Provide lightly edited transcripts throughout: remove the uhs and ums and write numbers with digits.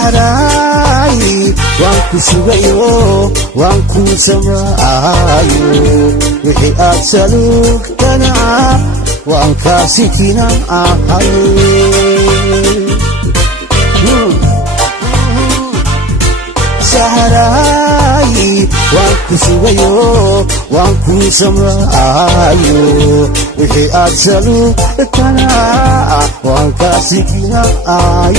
sahraay waan ku sugayo waan ku samaayo wixii aad salugtana waan kaasikina ahay sahraay waan ku sugayo waan ku samaayo wixii aad salugtana waan kaasikina ahay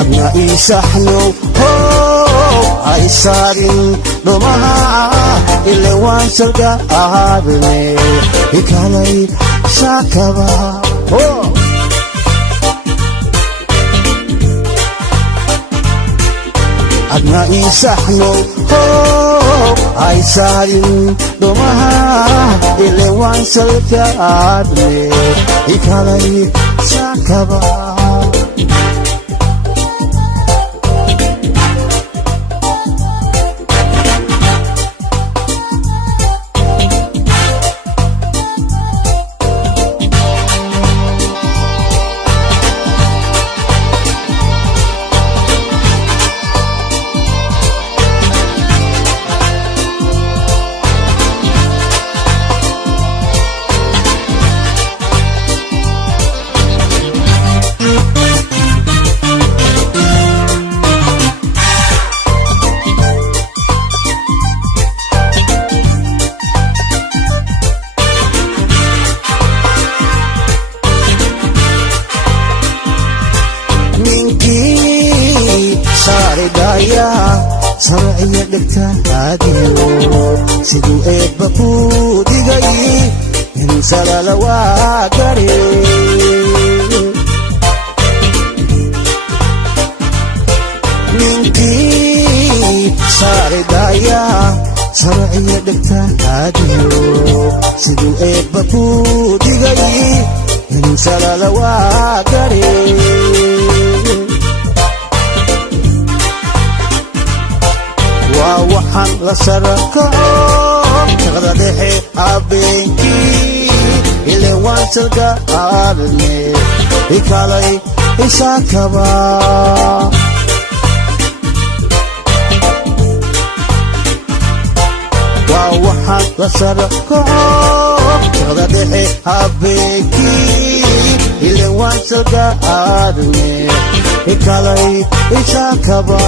adna isaxno ay saarin dhumaha ile waan salga aadne ikalay shakaba adna isaxno ay saarin dhumaha ile waan salga aadne ikalay shakaba saridaya sarciya dhigtaadiyo siduu eebba ku dhigay in salala waa gare ninkii saridaya sarciya dhigtaadiyo siduu eebba ku dhigay in salala waa gare waxaan la sarakaco shaqada dhexe habeenkii ile waan salga aadne ikalay isaakaba waxaan la sarakaco shaqada dhexe habeenkii ile waan salga aadne ikalay isaakaba